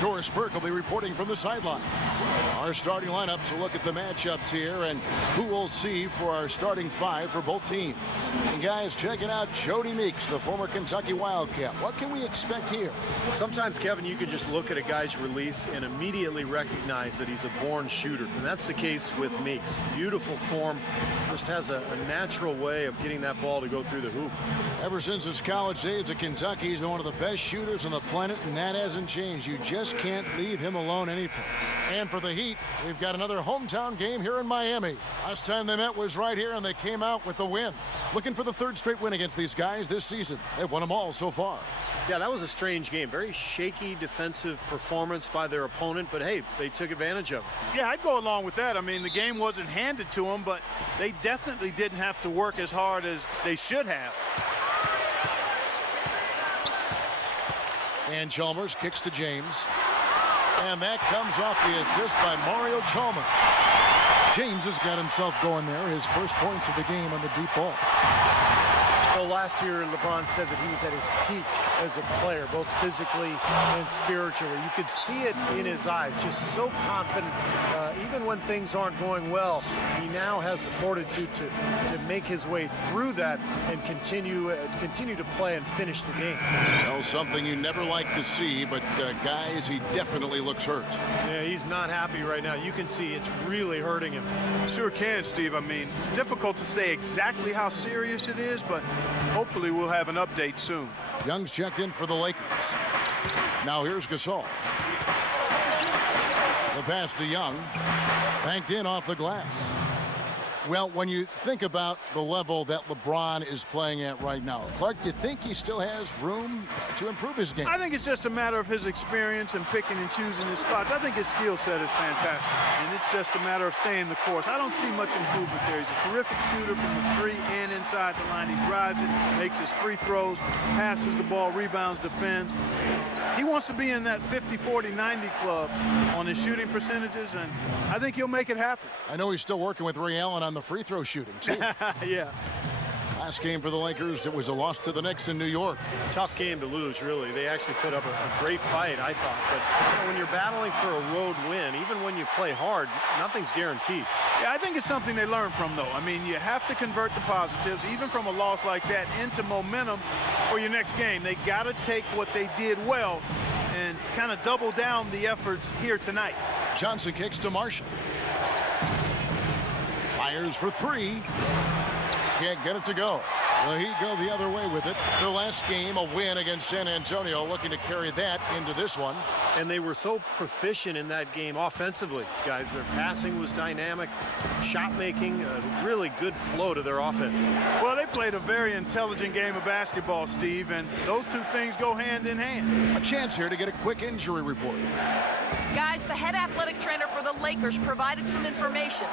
Doris Burke will be reporting from the sidelines. Our starting lineups will look at the matchups here and who we'll see for our starting five for both teams. And guys, checking out Jody Meeks, the former Kentucky Wildcat. What can we expect here? Sometimes, Kevin, you can just look at a guy's release and immediately recognize that he's a born shooter. And that's the case with Meeks. Beautiful form, just has a natural way of getting that ball to go through the hoop. Ever since his college days at Kentucky, he's been one of the best shooters on the planet, and that hasn't changed. You just can't leave him alone anyplace. And for the Heat, they've got another hometown game here in Miami. Last time they met was right here, and they came out with the win. Looking for the third straight win against these guys this season. They've won them all so far. Yeah, that was a strange game. Very shaky defensive performance by their opponent, but hey, they took advantage of it. Yeah, I'd go along with that. I mean, the game wasn't handed to them, but they definitely didn't have to work as hard as they should have. And Chalmers kicks to James. And that comes off the assist by Mario Chalmers. James has got himself going there. His first points of the game on the deep ball. Well, last year, LeBron said that he was at his peak as a player, both physically and spiritually. You could see it in his eyes, just so confident. Even when things aren't going well, he now has the fortitude to make his way through that and continue to play and finish the game. Well, something you never like to see, but guys, he definitely looks hurt. Yeah, he's not happy right now. You can see it's really hurting him. You sure can, Steve. I mean, it's difficult to say exactly how serious it is, but hopefully we'll have an update soon. Young's checked in for the Lakers. Now here's Gasol. The pass to Young. Banked in off the glass. Well, when you think about the level that LeBron is playing at right now, Clark, do you think he still has room to improve his game? I think it's just a matter of his experience and picking and choosing his spots. I think his skill set is fantastic, and it's just a matter of staying the course. I don't see much improvement there. He's a terrific shooter from the three and inside the line. He drives it, makes his free throws, passes the ball, rebounds, defends. He wants to be in that 50, 40, 90 club on his shooting percentages, and I think he'll make it happen. I know he's still working with Ray Allen on the free throw shooting, too. Yeah. Last game for the Lakers, it was a loss to the Knicks in New York. Tough game to lose, really. They actually put up a great fight, I thought. But when you're battling for a road win, even when you play hard, nothing's guaranteed. Yeah, I think it's something they learn from, though. I mean, you have to convert the positives, even from a loss like that, into momentum for your next game. They got to take what they did well and kind of double down the efforts here tonight. Johnson kicks to Marshall. Fires for three. Can't get it to go. Well, he go the other way with it. Their last game, a win against San Antonio, looking to carry that into this one. And they were so proficient in that game offensively, guys. Their passing was dynamic, shot making, a really good flow to their offense. Well, they played a very intelligent game of basketball, Steve, and those two things go hand in hand. A chance here to get a quick injury report. Guys, the head athletic trainer for the Lakers provided some information.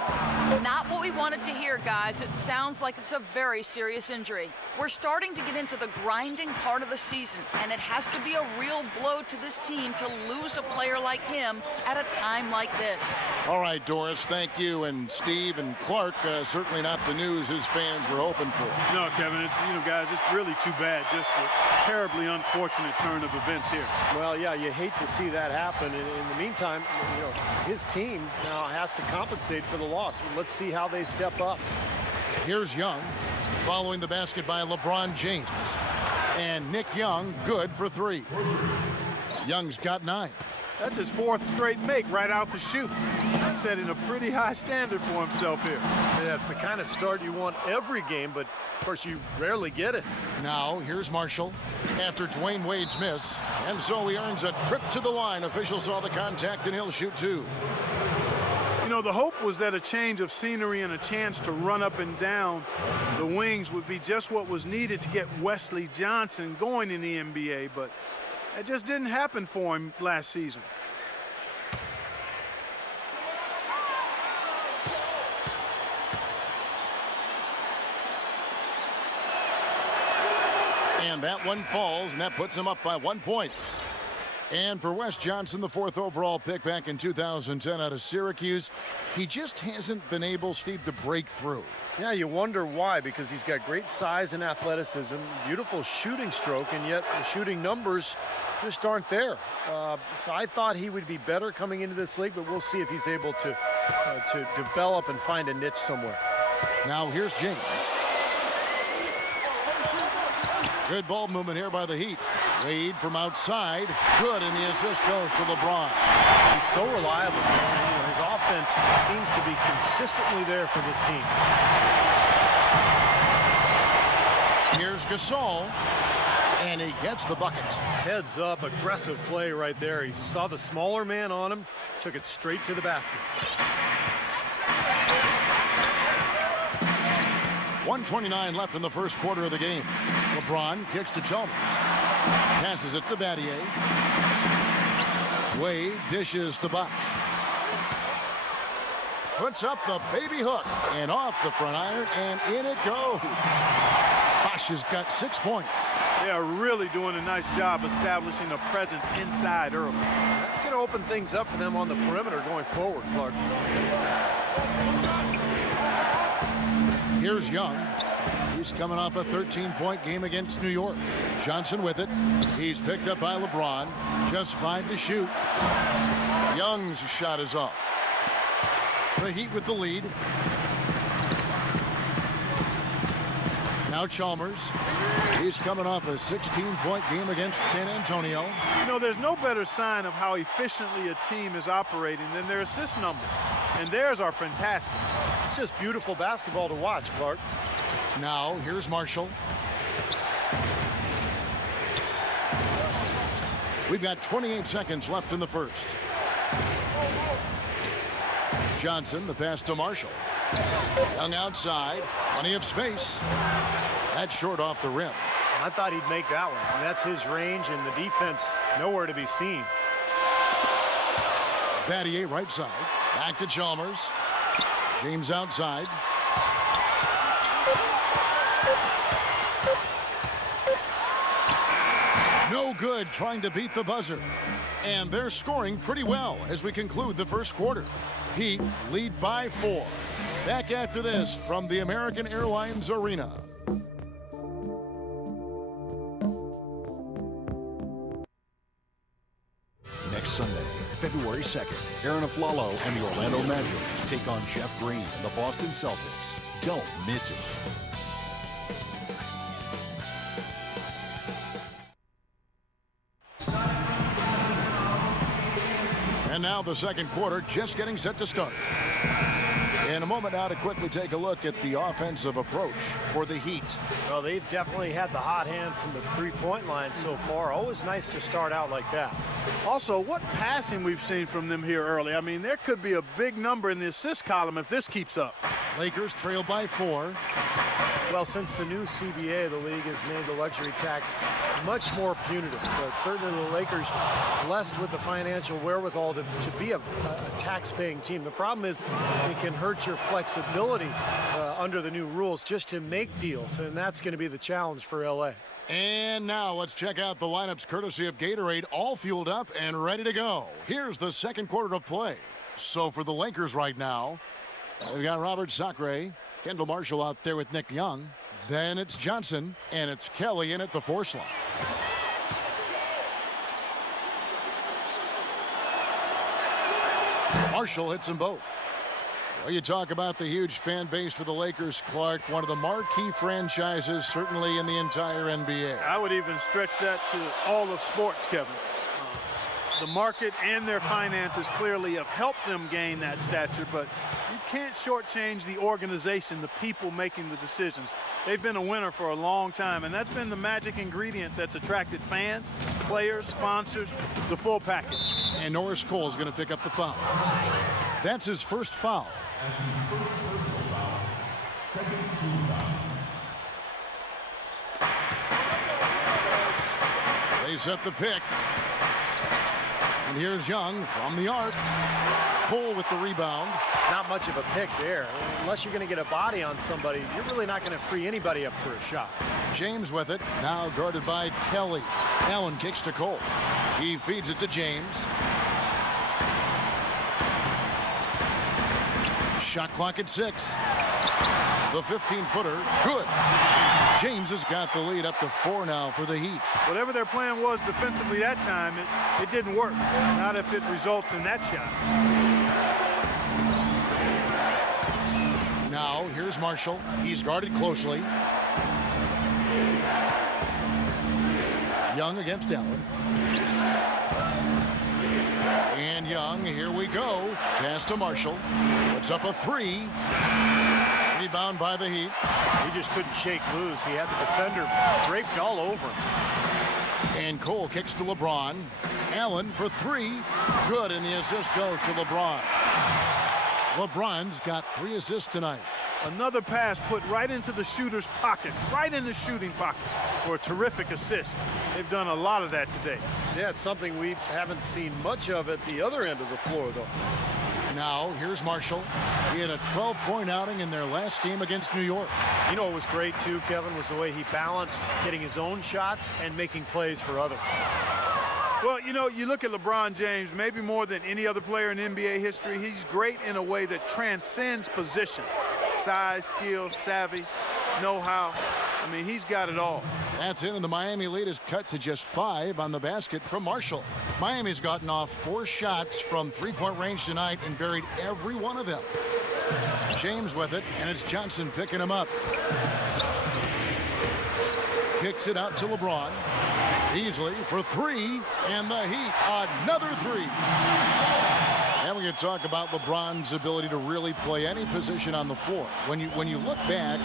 Not what we wanted to hear, guys. It sounds like it's a very serious injury. We're starting to get into the grinding part of the season, and it has to be a real blow to this team to lose a player like him at a time like this. All right, Doris, thank you. And Steve and Clark, certainly not the news his fans were hoping for. No, Kevin, it's, guys, it's really too bad. Just a terribly unfortunate turn of events here. Well, yeah, you hate to see that happen. In the meantime, his team now has to compensate for the loss. Let's see how they step up. Here's Young, following the basket by LeBron James. And Nick Young, good for three. Young's got 9. That's his 4th straight make right out the chute. He's setting a pretty high standard for himself here. Yeah, it's the kind of start you want every game, but of course you rarely get it. Now here's Marshall after Dwayne Wade's miss, and so he earns a trip to the line. Officials saw the contact and he'll shoot 2. The hope was that a change of scenery and a chance to run up and down the wings would be just what was needed to get Wesley Johnson going in the NBA, but it just didn't happen for him last season. And that one falls, and that puts him up by 1 point. And for Wes Johnson, the 4th overall pick back in 2010 out of Syracuse, he just hasn't been able, Steve, to break through. Yeah, you wonder why, because he's got great size and athleticism, beautiful shooting stroke, and yet the shooting numbers just aren't there. So I thought he would be better coming into this league, but we'll see if he's able to develop and find a niche somewhere. Now here's James. Good ball movement here by the Heat. Wade from outside. Good, and the assist goes to LeBron. He's so reliable. His offense seems to be consistently there for this team. Here's Gasol, and he gets the bucket. Heads up, aggressive play right there. He saw the smaller man on him, took it straight to the basket. 1:29 left in the first quarter of the game. LeBron kicks to Chalmers. Passes it to Battier. Wade dishes to Bosh. Puts up the baby hook and off the front iron, and in it goes. Bosh has got 6 points. They are really doing a nice job establishing a presence inside early. That's going to open things up for them on the perimeter going forward, Clark. Here's Young. He's coming off a 13-point game against New York. Johnson with it. He's picked up by LeBron. Just 5 to shoot. Young's shot is off. The Heat with the lead. Now Chalmers. He's coming off a 16-point game against San Antonio. You know, there's no better sign of how efficiently a team is operating than their assist numbers. And theirs are fantastic. It's just beautiful basketball to watch, Clark. Now, here's Marshall. We've got 28 seconds left in the first. Johnson, the pass to Marshall. Young outside, plenty of space. That's short off the rim. I thought he'd make that one. And that's his range, and the defense nowhere to be seen. Battier right side. Back to Chalmers. James outside. No good trying to beat the buzzer. And they're scoring pretty well as we conclude the first quarter. Heat lead by 4. Back after this from the American Airlines Arena. Next Sunday, February 2nd, Aaron Aflalo and the Orlando Magic take on Jeff Green and the Boston Celtics. Don't miss it. And now the second quarter just getting set to start. In a moment now to quickly take a look at the offensive approach for the Heat. Well, they've definitely had the hot hand from the three-point line so far. Always nice to start out like that. Also, what passing we've seen from them here early. I mean, there could be a big number in the assist column if this keeps up. Lakers trail by 4. Well, since the new CBA, the league has made the luxury tax much more punitive. But certainly the Lakers blessed with the financial wherewithal to be a tax-paying team. The problem is it can hurt your flexibility under the new rules just to make deals, and that's going to be the challenge for LA. And now let's check out the lineups courtesy of Gatorade, all fueled up and ready to go. Here's the second quarter of play. So for the Lakers right now, we've got Robert Sacre, Kendall Marshall out there with Nick Young. Then it's Johnson, and it's Kelly in at the 4 slot. Marshall hits them both. Well, you talk about the huge fan base for the Lakers, Clark, one of the marquee franchises certainly in the entire NBA. I would even stretch that to all of sports, Kevin. The market and their finances clearly have helped them gain that stature, but you can't shortchange the organization, the people making the decisions. They've been a winner for a long time, and that's been the magic ingredient that's attracted fans, players, sponsors, the full package. And Norris Cole is going to pick up the foul. That's his first foul. That's his first personal foul. Second team foul. They set the pick. And here's Young from the arc. Cole with the rebound. Not much of a pick there. Unless you're going to get a body on somebody, you're really not going to free anybody up for a shot. James with it. Now guarded by Kelly. Allen kicks to Cole. He feeds it to James. Shot clock at 6. The 15-footer, good. James has got the lead up to 4 now for the Heat. Whatever their plan was defensively that time, it didn't work. Not if it results in that shot. Now, here's Marshall. He's guarded closely. Young against Allen. And Young, here we go. Pass to Marshall. Puts up a 3. Rebound by the Heat. He just couldn't shake loose. He had the defender draped all over him. And Cole kicks to LeBron. Allen for 3. Good, and the assist goes to LeBron. LeBron's got 3 assists tonight. Another pass put right into the shooter's pocket, right in the shooting pocket for a terrific assist. They've done a lot of that today. Yeah, it's something we haven't seen much of at the other end of the floor, though. Now, here's Marshall. He had a 12-point outing in their last game against New York. You know what was great, too, Kevin, was the way he balanced getting his own shots and making plays for others. Well, you know, you look at LeBron James, maybe more than any other player in NBA history, he's great in a way that transcends position. Size, skill, savvy, know-how. I mean, he's got it all. That's it, and the Miami lead is cut to just 5 on the basket from Marshall. Miami's gotten off 4 shots from 3-point range tonight and buried every one of them. James with it, and it's Johnson picking him up. Kicks it out to LeBron. Beasley for 3, and the Heat, another 3. And we can talk about LeBron's ability to really play any position on the floor. When you look back,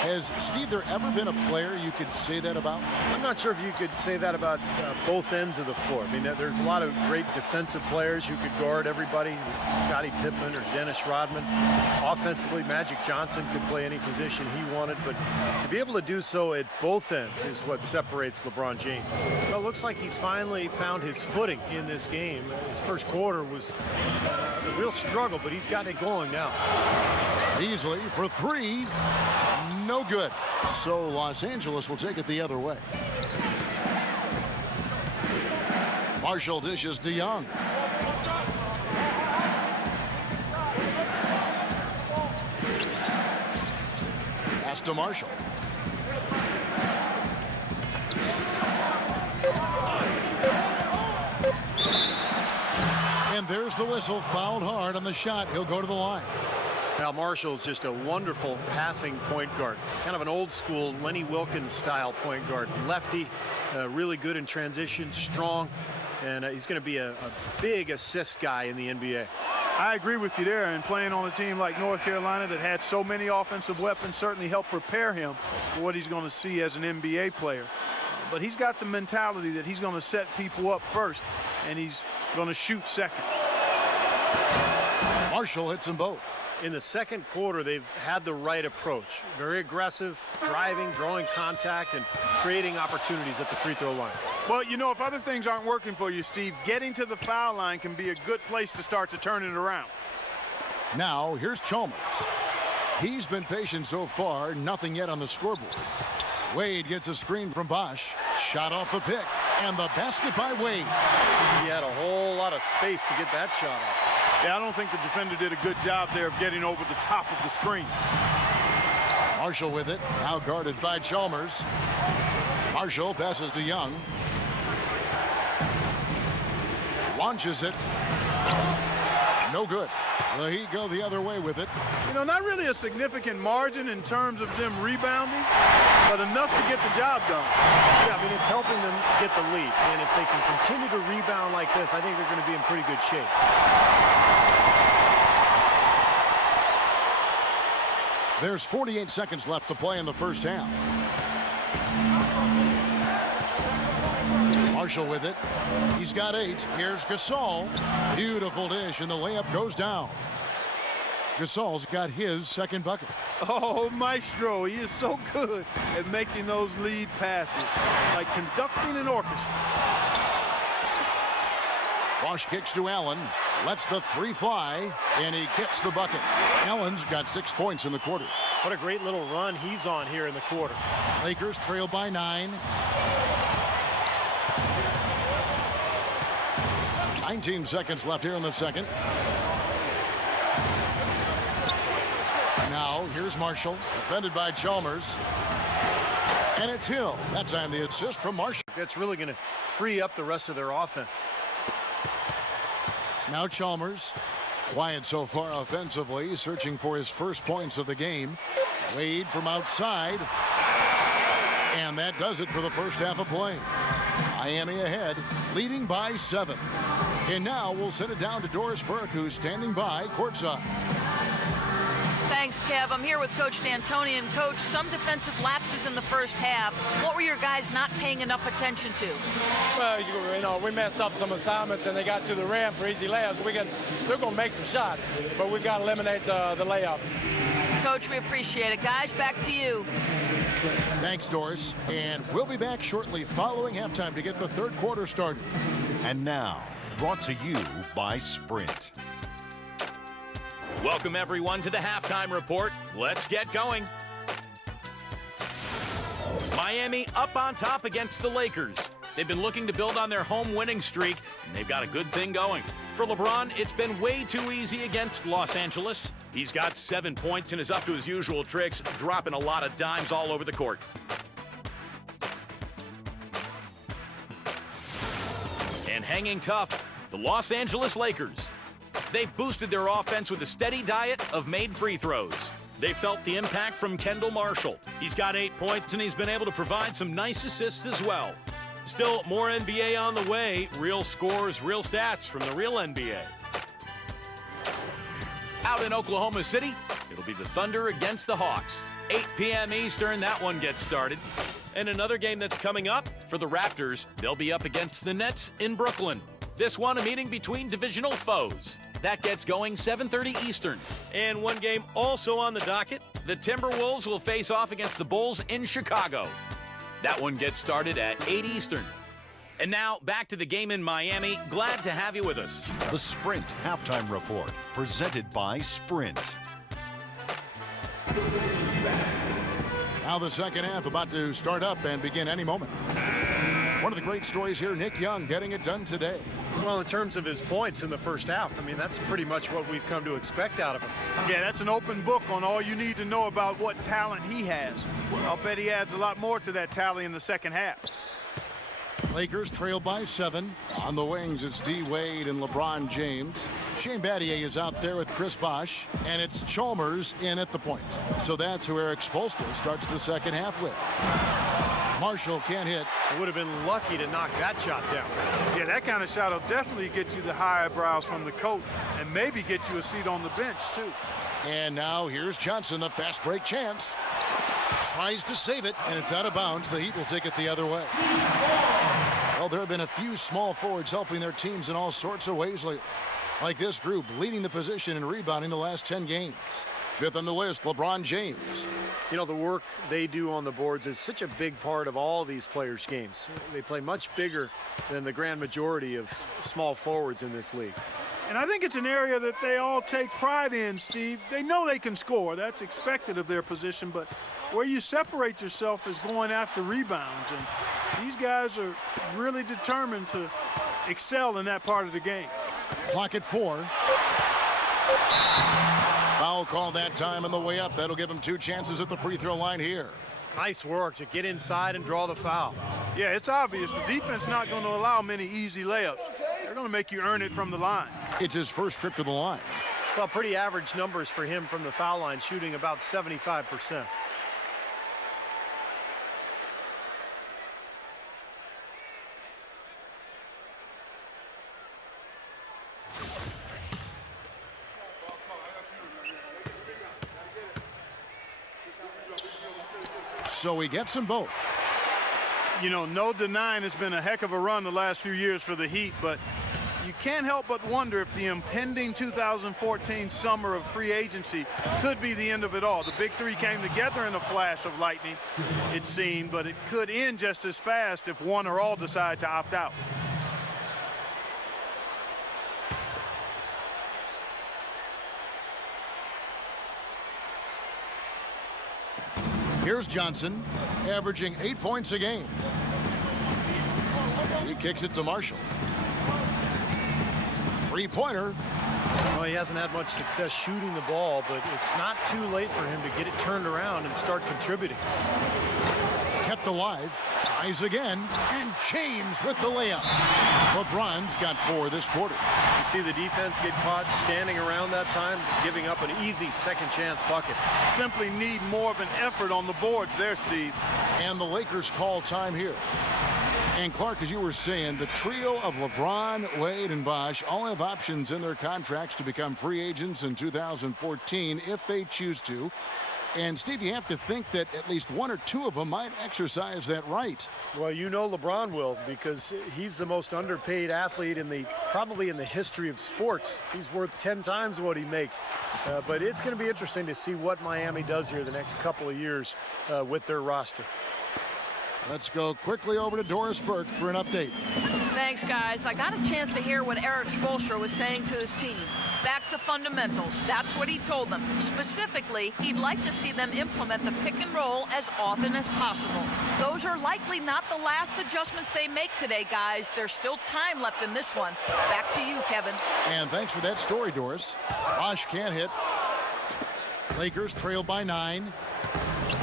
has Steve there ever been a player you could say that about? I'm not sure if you could say that about both ends of the floor. I mean, there's a lot of great defensive players who could guard everybody. Scottie Pippen or Dennis Rodman. Offensively, Magic Johnson could play any position he wanted, but to be able to do so at both ends is what separates LeBron James. Well, it looks like he's finally found his footing in this game. His first quarter was a real struggle, but he's got it going now. Beasley for 3. No good. So Los Angeles will take it the other way. Marshall dishes to Young. Pass to Marshall. And there's the whistle. Fouled hard on the shot. He'll go to the line. Now, Marshall's just a wonderful passing point guard. Kind of an old school Lenny Wilkins style point guard. Lefty, really good in transition, strong, and he's going to be a big assist guy in the NBA. I agree with you there, and playing on a team like North Carolina that had so many offensive weapons certainly helped prepare him for what he's going to see as an NBA player. But he's got the mentality that he's going to set people up first, and he's going to shoot second. Marshall hits them both. In the second quarter, they've had the right approach. Very aggressive, driving, drawing contact, and creating opportunities at the free throw line. Well, you know, if other things aren't working for you, Steve, getting to the foul line can be a good place to start to turn it around. Now, here's Chalmers. He's been patient so far, nothing yet on the scoreboard. Wade gets a screen from Bosch. Shot off the pick, and the basket by Wade. He had a whole lot of space to get that shot off. Yeah, I don't think the defender did a good job there of getting over the top of the screen. Marshall with it, now guarded by Chalmers. Marshall passes to Young. Launches it. No good. The Heat go the other way with it. You know, not really a significant margin in terms of them rebounding, but enough to get the job done. Yeah, I mean, it's helping them get the lead. And if they can continue to rebound like this, I think they're going to be in pretty good shape. There's 48 seconds left to play in the first half. Marshall with it. He's got 8. Here's Gasol. Beautiful dish, and the layup goes down. Gasol's got his second bucket. Oh, Maestro, he is so good at making those lead passes, like conducting an orchestra. Bosch kicks to Allen, lets the 3 fly, and he gets the bucket. Allen's got 6 points in the quarter. What a great little run he's on here in the quarter. Lakers trail by 9. 19 seconds left here in the second. Now, here's Marshall, defended by Chalmers. And it's Hill. That time the assist from Marshall. That's really going to free up the rest of their offense. Now Chalmers, quiet so far offensively, searching for his first points of the game. Wade from outside. And that does it for the first half of play. Miami ahead, leading by 7. And now we'll send it down to Doris Burke, who's standing by courtside. Thanks, Kev. I'm here with Coach D'Antoni. And Coach, some defensive lapses in the first half. What were your guys not paying enough attention to? Well, you know, we messed up some assignments and they got to the rim for easy layups. They're going to make some shots, but we've got to eliminate the layups. Coach, we appreciate it. Guys, back to you. Thanks, Doris. And we'll be back shortly following halftime to get the third quarter started. And now, brought to you by Sprint. Welcome, everyone, to the halftime report. Let's get going. Miami up on top against the Lakers. They've been looking to build on their home winning streak, and they've got a good thing going. For LeBron, it's been way too easy against Los Angeles. He's got 7 points and is up to his usual tricks, dropping a lot of dimes all over the court. And hanging tough, the Los Angeles Lakers. They've boosted their offense with a steady diet of made free throws. They felt the impact from Kendall Marshall. He's got 8 points, and he's been able to provide some nice assists as well. Still more NBA on the way. Real scores, real stats from the real NBA. Out in Oklahoma City, it'll be the Thunder against the Hawks. 8 p.m. Eastern, that one gets started. And another game that's coming up for the Raptors, they'll be up against the Nets in Brooklyn. This one, a meeting between divisional foes. That gets going 7:30 Eastern. And one game also on the docket, the Timberwolves will face off against the Bulls in Chicago. That one gets started at 8 Eastern. And now, back to the game in Miami. Glad to have you with us. The Sprint Halftime Report, presented by Sprint. Now the second half about to start up and begin any moment. One of the great stories here, Nick Young getting it done today. Well, in terms of his points in the first half, I mean, that's pretty much what we've come to expect out of him. Yeah, that's an open book on all you need to know about what talent he has. I'll bet he adds a lot more to that tally in the second half. Lakers trail by 7. On the wings, it's D. Wade and LeBron James. Shane Battier is out there with Chris Bosh, and it's Chalmers in at the point. So that's who Eric Spoelstra starts the second half with. Marshall can't hit. He would have been lucky to knock that shot down. Yeah, that kind of shot will definitely get you the high eyebrows from the coach and maybe get you a seat on the bench, too. And now here's Johnson, the fast break chance. Tries to save it, and it's out of bounds. The Heat will take it the other way. Well, there have been a few small forwards helping their teams in all sorts of ways, like this group leading the position in rebounding the last 10 games. Fifth on the list, LeBron James. You know, the work they do on the boards is such a big part of all these players' games. They play much bigger than the grand majority of small forwards in this league. And I think it's an area that they all take pride in, Steve. They know they can score. That's expected of their position. But where you separate yourself is going after rebounds. And these guys are really determined to excel in that part of the game. Clock at 4. Foul call that time on the way up. That'll give him 2 chances at the free throw line here. Nice work to get inside and draw the foul. Yeah, it's obvious. The defense not going to allow many easy layups. They're going to make you earn it from the line. It's his first trip to the line. Well, pretty average numbers for him from the foul line, shooting about 75%. So he gets them both. You know, no denying it's been a heck of a run the last few years for the Heat, but you can't help but wonder if the impending 2014 summer of free agency could be the end of it all. The big three came together in a flash of lightning, it seemed, but it could end just as fast if one or all decide to opt out. Here's Johnson, averaging 8 points a game. He kicks it to Marshall. Three-pointer. Well, he hasn't had much success shooting the ball, but it's not too late for him to get it turned around and start contributing. Kept alive. Tries again. And James with the layup. LeBron's got 4 this quarter. You see the defense get caught standing around that time, giving up an easy second chance bucket. Simply need more of an effort on the boards there, Steve. And the Lakers call time here. And Clark, as you were saying, the trio of LeBron, Wade, and Bosh all have options in their contracts to become free agents in 2014 if they choose to. And, Steve, you have to think that at least 1 or 2 of them might exercise that right. Well, you know LeBron will, because he's the most underpaid athlete probably in the history of sports. He's worth 10 times what he makes. But it's going to be interesting to see what Miami does here the next couple of years with their roster. Let's go quickly over to Doris Burke for an update. Thanks, guys. I got a chance to hear what Eric Spoelstra was saying to his team. Back to fundamentals. That's what he told them. Specifically, he'd like to see them implement the pick and roll as often as possible. Those are likely not the last adjustments they make today, guys. There's still time left in this one. Back to you, Kevin. And thanks for that story, Doris. Bosh can't hit. Lakers trail by 9.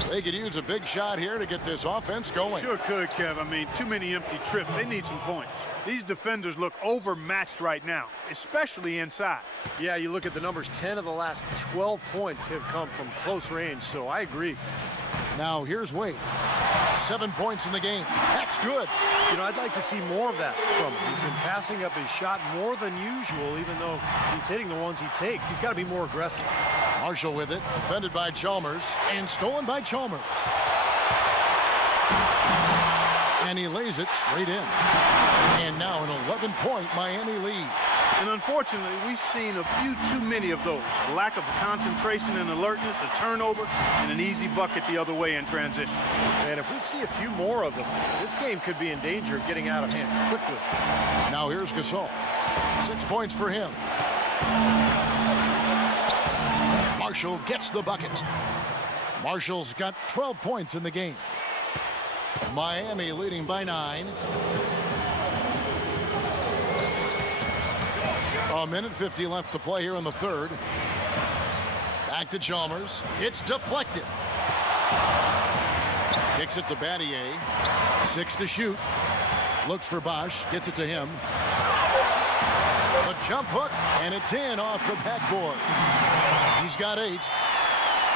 They could use a big shot here to get this offense going. Sure could, Kev. I mean, too many empty trips. They need some points. These defenders look overmatched right now, especially inside. Yeah, you look at the numbers. 10 of the last 12 points have come from close range, so I agree. Now, here's Wade. 7 points in the game. That's good. You know, I'd like to see more of that from him. He's been passing up his shot more than usual, even though he's hitting the ones he takes. He's got to be more aggressive. Marshall with it, defended by Chalmers, and stolen by Chalmers. And he lays it straight in. And now an 11-point Miami lead. And unfortunately, we've seen a few too many of those. Lack of concentration and alertness, a turnover, and an easy bucket the other way in transition. And if we see a few more of them, this game could be in danger of getting out of hand quickly. Now here's Gasol. 6 points for him. Marshall gets the bucket. Marshall's got 12 points in the game. Miami leading by 9. A minute 50 left to play here in the third. Back to Chalmers. It's deflected. Kicks it to Battier. 6 to shoot. Looks for Bosh. Gets it to him. The jump hook, and it's in off the backboard. He's got 8.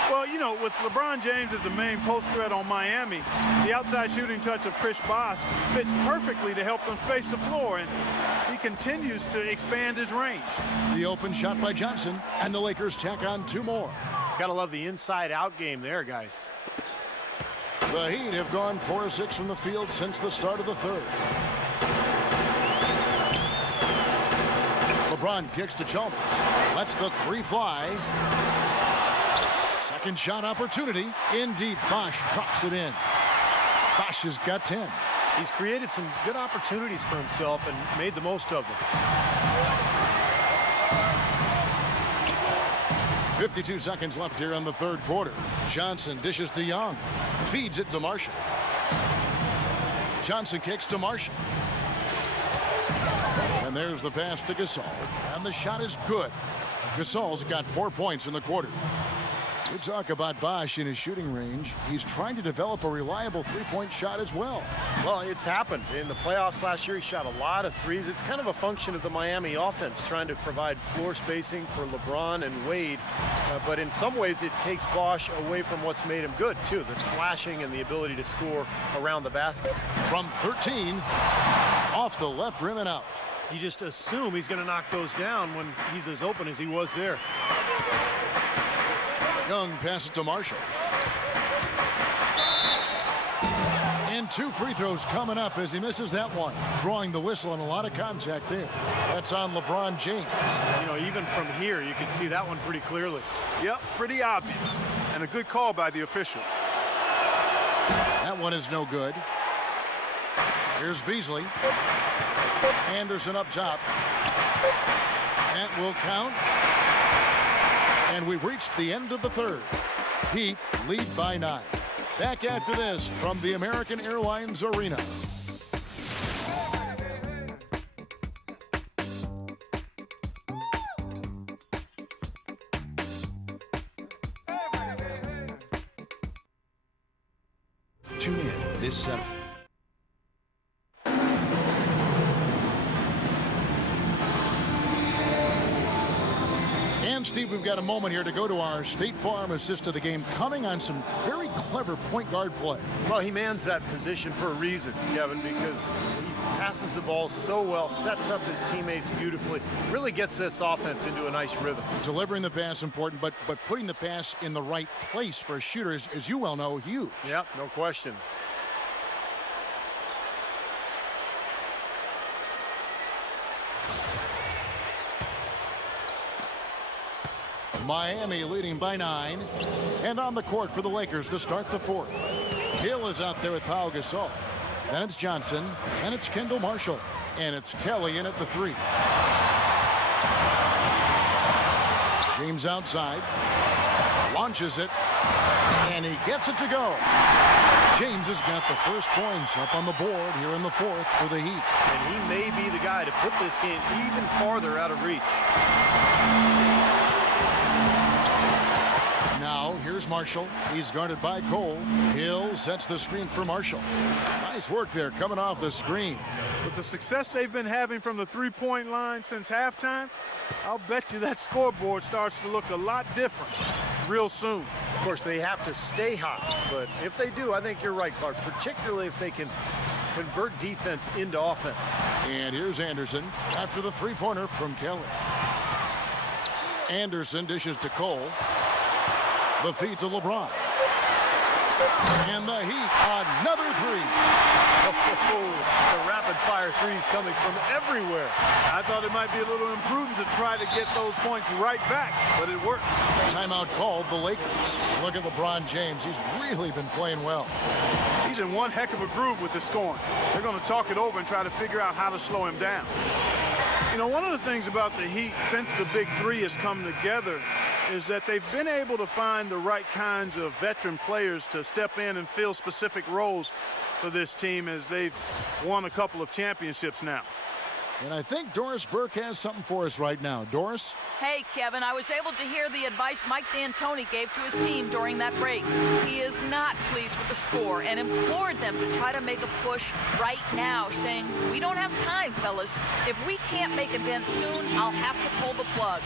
Well, you know, with LeBron James as the main post threat on Miami, the outside shooting touch of Chris Bosh fits perfectly to help them space the floor, and he continues to expand his range. The open shot by Johnson, and the Lakers tack on 2 more. Gotta love the inside-out game there, guys. The Heat have gone 4 of 6 from the field since the start of the third. LeBron kicks to Chalmers. Lets the 3 fly. Second shot opportunity. In deep. Bosh drops it in. Bosh has got 10. He's created some good opportunities for himself and made the most of them. 52 seconds left here in the third quarter. Johnson dishes to Young. Feeds it to Marshall. Johnson kicks to Marshall. And there's the pass to Gasol. And the shot is good. Gasol's got 4 points in the quarter. We talk about Bosh in his shooting range. He's trying to develop a reliable three-point shot as well. Well, it's happened. In the playoffs last year, he shot a lot of threes. It's kind of a function of the Miami offense, trying to provide floor spacing for LeBron and Wade. But in some ways, it takes Bosh away from what's made him good, too, the slashing and the ability to score around the basket. From 13, off the left rim and out. You just assume he's going to knock those down when he's as open as he was there. Young passes to Marshall. And 2 free throws coming up as he misses that one. Drawing the whistle and a lot of contact there. That's on LeBron James. You know, even from here, you can see that one pretty clearly. Yep, pretty obvious. And a good call by the official. That one is no good. Here's Beasley. Anderson up top. That will count. And we've reached the end of the third. Heat lead by 9. Back after this from the American Airlines Arena. Tune in this Saturday. And Steve, we've got a moment here to go to our State Farm assist of the game, coming on some very clever point guard play. Well, he mans that position for a reason, Kevin, because he passes the ball so well, sets up his teammates beautifully, really gets this offense into a nice rhythm. Delivering the pass important, but putting the pass in the right place for a shooter is, as you well know, huge. Yep, no question. Miami leading by 9. And on the court for the Lakers to start the fourth. Hill is out there with Pau Gasol. Then it's Johnson. And it's Kendall Marshall. And it's Kelly in at the 3. James outside. Launches it. And he gets it to go. James has got the first points up on the board here in the fourth for the Heat. And he may be the guy to put this game even farther out of reach. Now, here's Marshall. He's guarded by Cole. Hill sets the screen for Marshall. Nice work there coming off the screen. With the success they've been having from the three-point line since halftime, I'll bet you that scoreboard starts to look a lot different real soon. Of course, they have to stay hot, but if they do, I think you're right, Clark, particularly if they can convert defense into offense. And here's Anderson after the three-pointer from Kelly. Anderson dishes to Cole. The feed to LeBron. And the Heat, another 3. The rapid-fire threes coming from everywhere. I thought it might be a little imprudent to try to get those points right back, but it worked. Timeout called the Lakers. Look at LeBron James. He's really been playing well. He's in one heck of a groove with the scoring. They're going to talk it over and try to figure out how to slow him down. You know, one of the things about the Heat since the Big Three has come together is that they've been able to find the right kinds of veteran players to step in and fill specific roles for this team as they've won a couple of championships now. And I think Doris Burke has something for us right now. Doris? Hey, Kevin, I was able to hear the advice Mike D'Antoni gave to his team during that break. He is not pleased with the score and implored them to try to make a push right now, saying, we don't have time, fellas. If we can't make a dent soon, I'll have to pull the plug.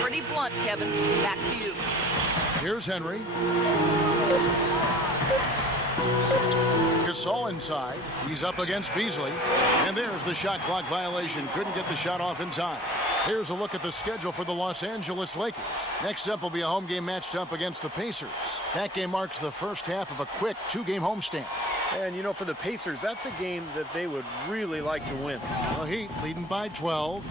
Pretty blunt, Kevin. Back to you. Here's Henry. Gasol inside. He's up against Beasley. And there's the shot clock violation. Couldn't get the shot off in time. Here's a look at the schedule for the Los Angeles Lakers. Next up will be a home game matched up against the Pacers. That game marks the first half of a quick 2-game homestand. And, you know, for the Pacers, that's a game that they would really like to win. The Heat leading by 12.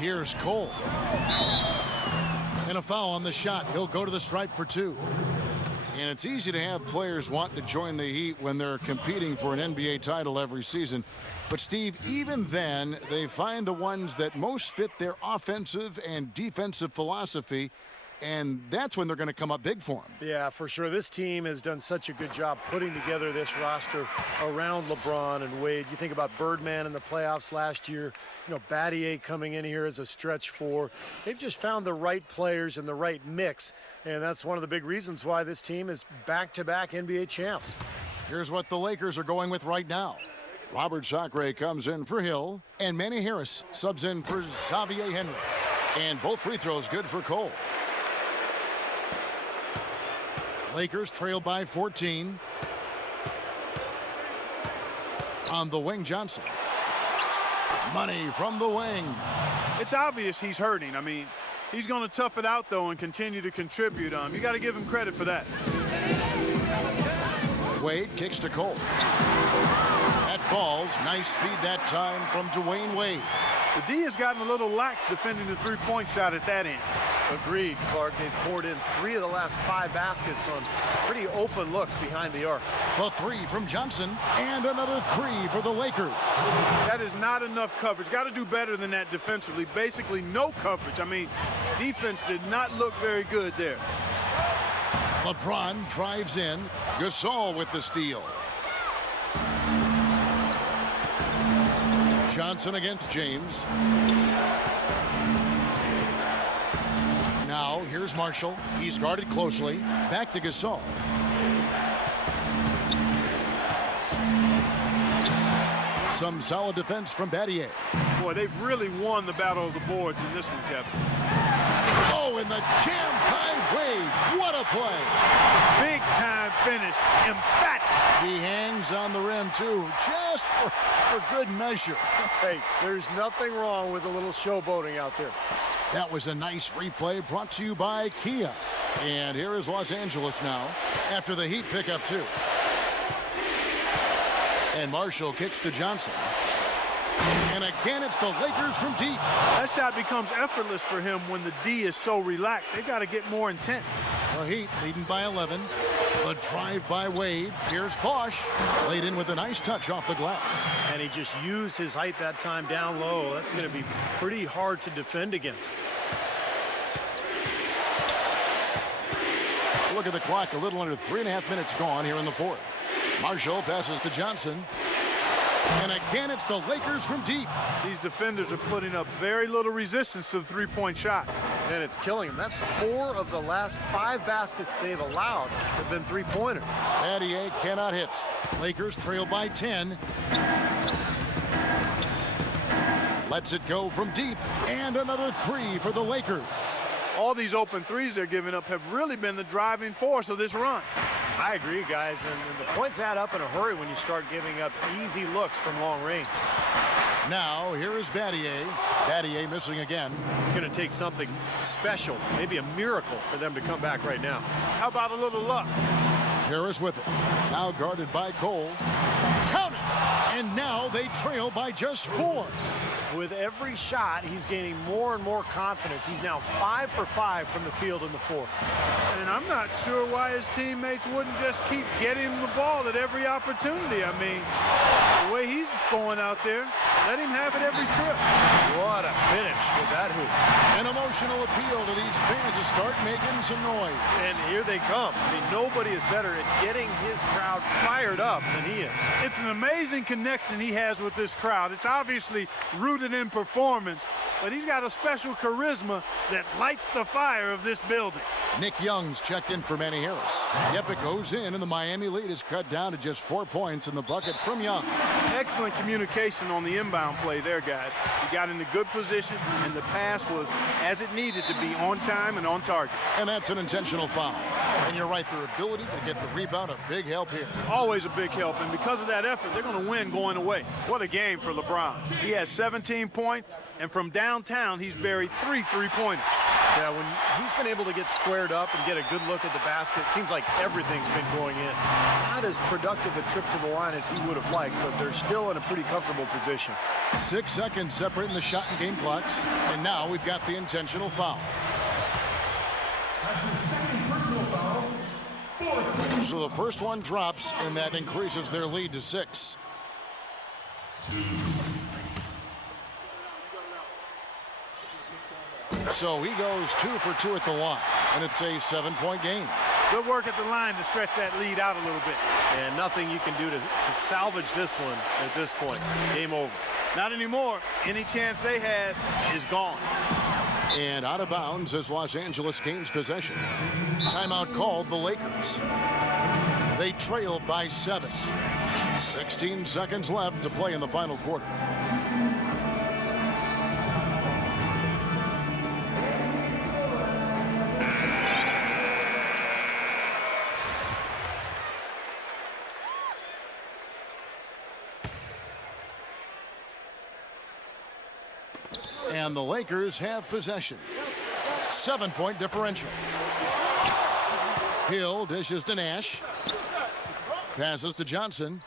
Here's Cole. And a foul on the shot. He'll go to the stripe for 2. And it's easy to have players wanting to join the Heat when they're competing for an NBA title every season. But, Steve, even then, they find the ones that most fit their offensive and defensive philosophy. And that's when they're going to come up big for them. Yeah, for sure. This team has done such a good job putting together this roster around LeBron and Wade. You think about Birdman in the playoffs last year, you know, Battier coming in here as a stretch 4. They've just found the right players and the right mix, and that's one of the big reasons why this team is back-to-back NBA champs. Here's what the Lakers are going with right now. Robert Sacre comes in for Hill, and Manny Harris subs in for Xavier Henry. And both free throws good for Cole. Lakers trail by 14. On the wing, Johnson. Money from the wing. It's obvious he's hurting. I mean, he's going to tough it out, though, and continue to contribute. You got to give him credit for that. Wade kicks to Cole. That falls. Nice speed that time from Dwayne Wade. The D has gotten a little lax defending the three-point shot at that end. Agreed, Clark. They've poured in 3 of the last 5 baskets on pretty open looks behind the arc. The 3 from Johnson, and another 3 for the Lakers. That is not enough coverage. Got to do better than that defensively. Basically no coverage. I mean, defense did not look very good there. LeBron drives in. Gasol with the steal. Johnson against James. Now Here's Marshall. He's guarded closely. Back to Gasol. Some solid defense from Battier. Boy, they've really won the battle of the boards in this one, Kevin. Oh, and the jam by Wade. What a play. Big time finish. Emphatic. He hangs on the rim, too, just for good measure. Hey, there's nothing wrong with a little showboating out there. That was a nice replay brought to you by Kia. And here is Los Angeles now after the Heat pick up 2. And Marshall kicks to Johnson. And again, it's the Lakers from deep. That shot becomes effortless for him when the D is so relaxed. They got to get more intense. The Heat leading by 11. The drive by Wade. Here's Bosch. Laid in with a nice touch off the glass. And he just used his height that time down low. That's going to be pretty hard to defend against. Look at the clock. A little under 3.5 minutes gone here in the fourth. Marshall passes to Johnson. And again, it's the Lakers from deep. These defenders are putting up very little resistance to the three-point shot. And it's killing them. That's 4 of the last 5 baskets they've allowed have been three-pointers. Battier cannot hit. Lakers trail by 10. Lets it go from deep. And another 3 for the Lakers. All these open threes they're giving up have really been the driving force of this run. I agree, guys, and the points add up in a hurry when you start giving up easy looks from long range. Now, here is Battier. Battier missing again. It's going to take something special, maybe a miracle for them to come back right now. How about a little luck? Harris with it. Now guarded by Cole. Count it! And now they trail by just 4. With every shot, he's gaining more and more confidence. He's now 5 for 5 from the field in the fourth. And I'm not sure why his teammates wouldn't just keep getting him the ball at every opportunity. I mean, the way he's going out there, let him have it every trip. What a finish with that hoop. An emotional appeal to these fans to start making some noise. And here they come. I mean, nobody is better at getting his crowd fired up than he is. It's an amazing connection he has with this crowd. It's obviously rooted in performance, but he's got a special charisma that lights the fire of this building. Nick Young's checked in for Manny Harris. Yep, it goes in, and the Miami lead is cut down to just 4 points in the bucket from Young. Excellent communication on the inbound play there, guys. He got in a good position, and the pass was as it needed to be, on time and on target. And that's an intentional foul. And you're right, their ability to get the rebound, a big help here. Always a big help, and because of that effort, they're going to win going away. What a game for LeBron. He has 17 points, and from downtown, he's buried 3 three-pointers. Yeah, when he's been able to get squared up and get a good look at the basket, it seems like everything's been going in. Not as productive a trip to the line as he would have liked, but they're still in a pretty comfortable position. 6 seconds separating the shot and game clocks, and now we've got the intentional foul. That's his second personal foul. 14. So the first one drops, and that increases their lead to 6. So he goes 2 for 2 at the line, and it's a 7-point game. Good work at the line to stretch that lead out a little bit. And nothing you can do to salvage this one at this point. Game over. Not anymore. Any chance they had is gone. And out of bounds as Los Angeles gains possession. Timeout called the Lakers. They trailed by 7. 16 seconds left to play in the final quarter. And the Lakers have possession. 7-point differential. Hill dishes to Nash. Passes to Johnson.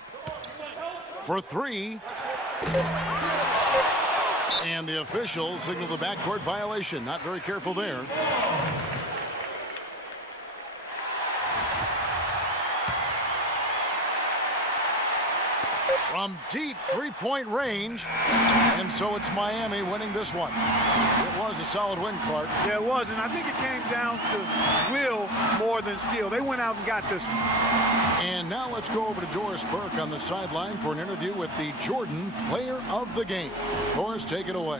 For 3. And the officials signal the backcourt violation. Not very careful there. From deep 3-point range. And so it's Miami winning this one. It was a solid win, Clark. Yeah, it was, and I think it came down to will more than skill. They went out and got this one. And now let's go over to Doris Burke on the sideline for an interview with the Jordan Player of the Game. Doris, take it away.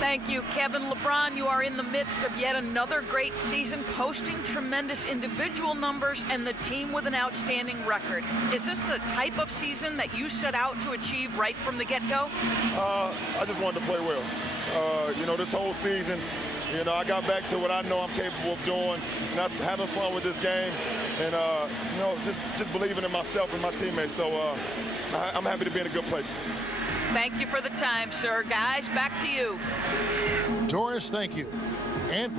Thank you, Kevin. LeBron, you are in the midst of yet another great season, posting tremendous individual numbers and the team with an outstanding record. Is this the type of season that you set out to achieve right from the get-go? I just wanted to play well. This whole season, I got back to what I know I'm capable of doing, and that's having fun with this game and, just believing in myself and my teammates. So I'm happy to be in a good place. Thank you for the time, sir. Guys, back to you. Doris, thank you. And for